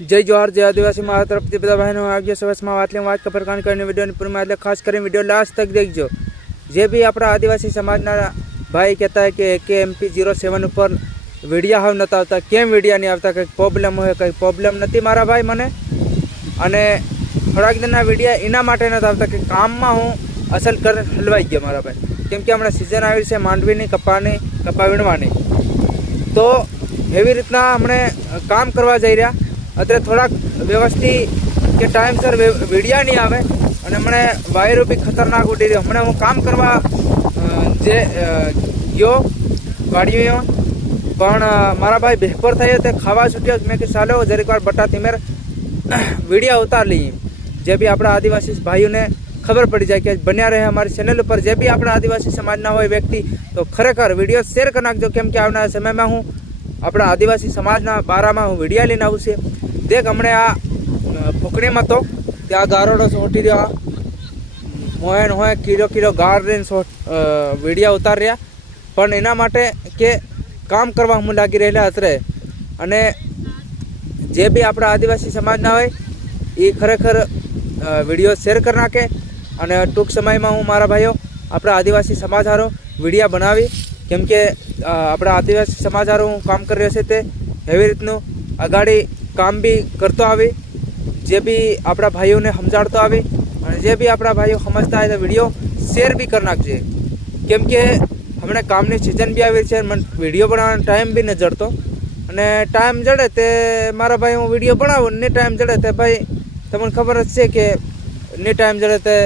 जय जोहार जय आदिवासी मारा तरफ बधा बहनों आगे सवस में वातली वात का प्रकार करने वीडियो पूरी में खास कर वीडियो लास्ट तक देखो। जे भी अपना आदिवासी समाजना भाई कहता है कि AK-MP07 पर वीडियो हाव नता आता केम वीडियो नहीं आता कई प्रॉब्लम हो कई प्रॉब्लम नहीं मारा भाई मने अने थोड़ा दिन वीडियो एना माटे नता आता कि काम में हूँ असल कर हलवाई गया मारा भाई केम के हमने सीजन आई है मांडवी कपा वीणवानी तो एवी रीतना हमने काम करवा जई रहा अत्यारे थोड़ा व्यवस्थित के टाइम सर वीडियो नहीं आवे अने हमने वायरो भी खतरनाक उड़ी रही हमने हूँ काम करवा जे गयो वाड़ियों पण मारा भाई बेपर थयो ते खावा छूट्यो मैं कि सालो जरीक वार बटाती मेरे वीडियो उतार ली जे भी अपना आदिवासी भाइयों ने खबर पड़ी जाए कि बन्या रहे हमारे चैनल पर जे भी अपना आदिवासी समाज ना हो व्यक्ति तो खरेखर वीडियो शेर कर नाखजो केम के आवनार समय में हूँ अपना आदिवासी समाज बारा में हूँ वीडियो लईने आवशे। देख हमने आ फूकणी में तो त्या गारोडो सोटी रहा मोहन होय किलो किलो गार रहीने वीडियो उतार रहा पण एना माटे के काम करवा हूँ लागी रहेला अतरे अने जे भी अपना आदिवासी समाज होय ए खरेखर वीडियो शेर कर नाखे अने टूंक समय में हूँ मारा भाईओ अपना आदिवासी समाज हारो वीडियो बनावी केम के अपना आदिवासी समाज हारो हूँ काम कर रह्यो छे ते एवी रीतनु अगाड़ी काम भी करतो आवी जे भी अपना भाईओ ने समझाड़तो आवी अने जे भी अपना भाईओ समझता है तो वीडियो शेर भी कर नाखजे केम के हमने कामनी सीजन भी आवी छे मन वीडियो बनावવાનો टाइम भी न जड़तो अने टाइम जड़े ते मारा भाई हूँ वीडियो बनावुं ने टाइम जड़े ते भाई तमने खबर ज छे के ने टाइम जड़े ते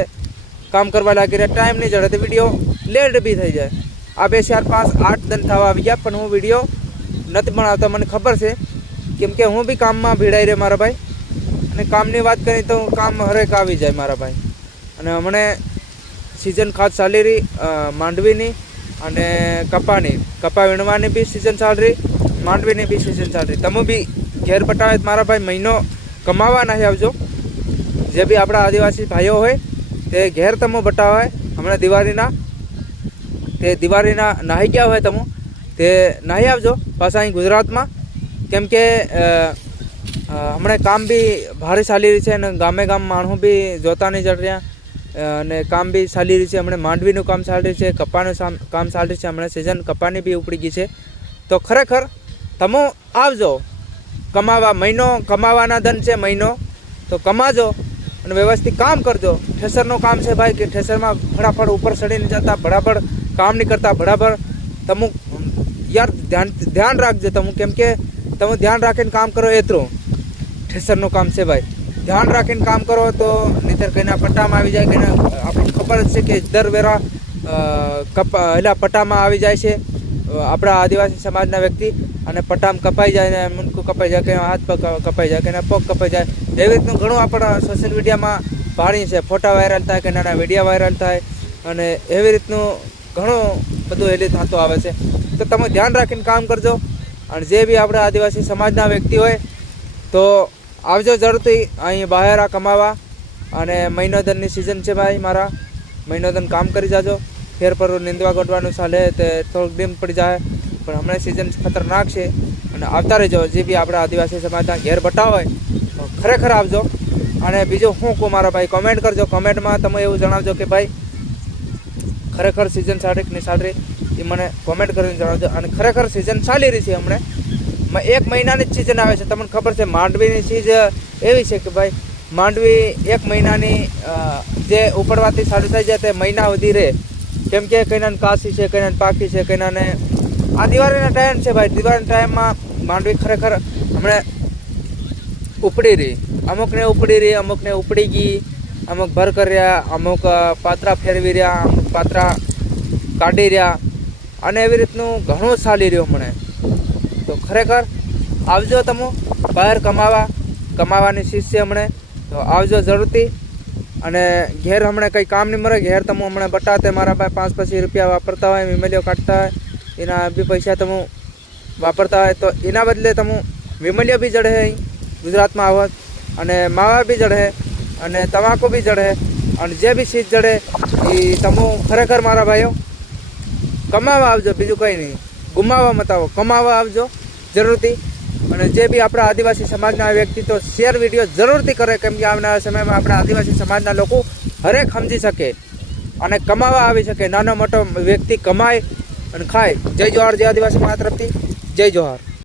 काम करवा लागी रहे टाइम नहीं जड़े तो वीडियो लेट भी थी जाए आ 2 4 5 8 दिन थवा आई गया पण हूँ वीडियो नहीं बनाता मैंने खबर है केम के हूँ भी काम में भीड़ाई रहे मारा भाई अने कामनी बात करी तो काम हरेक आई जाए मारा भाई अने हमने सीजन खास चाली रही मांडवीनी अने कपा वीणवानी भी सीजन चाल रही मांडवीनी भी सीजन चाल रही तमु भी घेर बटावे मारा भाई महीनो कमावा नहीं आवजो जे भी अपना आदिवासी भाईओ होय ते घेर तमो बटावे हमने दिवाळी नाही गया होय तमो ते नाही आवजो पाछा अहीं गुजरात में केम के हमने काम भी भारी चाली रही है गामे गाम माणसों भी जोता नहीं जड़ रहा ने काम भी चाली रही है हमने मांडवीनु काम चाल रही है कपानु काम चाल रही है हमने सीजन कपानी भी उपड़ी गई है तो खरेखर तमो आवजो कमावा महीनो कमावाना धन है महीनो तो कमाजो और व्यवस्थित काम करजो ठेसरनो काम है भाई कि ठेसर में फटाफट ऊपर चढ़ी नहीं जाता बराबर काम नहीं करता बराबर तमु यार ध्यान राखजो तमु केम के तमु ध्यान राखीने काम करो एतरो ठेसरनो काम है भाई ध्यान राखीने काम करो तो नहींतर कईना पट्टामां आवी जाए कईना आपणे खबर ज छे कि दर वेरा पट्टामां आवी जाए छे अपना आदिवासी समाजना व्यक्ति अने पट्टाम कपाई जाए मुंडकू कपाई जाए कहीं हाथ पग कपाई जाए कहीं पग कपाई जाए एवी रीतनु घणुं आपणा सोशल मीडिया में भाणी छे फोटा वायरल थाय के नाना विडियो वायरल थाय अने एवी रीतनु घणुं बधुं एली थतो आवे छे तो तमे ध्यान राखीने काम करजो अने जे भी आपणा आदिवासी समाजना व्यक्ति होय तो आवजो जरूरथी अहीं बहार आ कमावा अने महीनोदननी सीजन छे भाई मारा महीनोदन काम करी जाजो फेर पर निंदवा गोडवानुं चाले ते थोड़ुंक डीम पड़ी जाए पण हमणे सीजन खतरनाक है अने आवता रहेजो जे भी आपणा आदिवासी समाजना घेर बटाव होय तो खरेखर आवजो अने बीजो हूँ को मारा भाई कमेंट करजो कमेंट में तमे एवुं जणावजो कि भाई खरेखर सीजन सारी कि नहीं चाल रही ए मने कमेंट करीने जणावजो अने खरेखर सीजन चाली रही है हमणे 1 महीनानी ज सीजन आवे छे तमने खबर छे मांडवीनी चीज एवी छे कि भाई मांडवी 1 महीनानी जे उपड़वाथी चालू थई जाय ते महीना सुधी रहे केम के कईनाने काशी है कईनाने पाकी है कईनाने आ दिवाळीना टाइम है भाई दिवाळीना टाइम में मांडवी खरेखर हमने उपड़ी रही अमुक ने उपड़ी रही अमुक ने उपड़ी गई अमुक भर कर रहा अमुक पात्रा फेरवी रहा अमुक पात्रा काढ़ी रहा अने एवी रीतनु घणुं चाली रह्युं मने तो खरेखर आवजो तमो बहार कमावानी चीज है हमने तो आवजो जरूरथी अने घेर हमने कई काम नहीं मरे घेर तमो हमने बटाते मारा भाई 5-5 रुपया वापरता है विमलियो काटता है एना भी पैसा तमु वापरता है तो एना बदले तमु विमलियो भी जड़े है गुजरात में आवत अने मावा भी जड़े अने तमाकू भी जड़े अने जे भी चीज जड़े ए तमु खरेखर मारा भाईओ कमावा आवजो बीजू कई नहीं गुमावा मत आवो कमावा आवजो जरूरथी અને જે બી આપણા આદિવાસી સમાજના વ્યક્તિ તો શેર વિડીયો જરૂરથી કરે, કેમ કે આવનારા સમયમાં આપણા આદિવાસી સમાજના લોકો હરેક સમજી શકે અને કમાવા આવી શકે, નાનો મોટો વ્યક્તિ કમાય અને ખાય. જય જોહાર, જય આદિવાસી મા તરફથી જય જોહાર.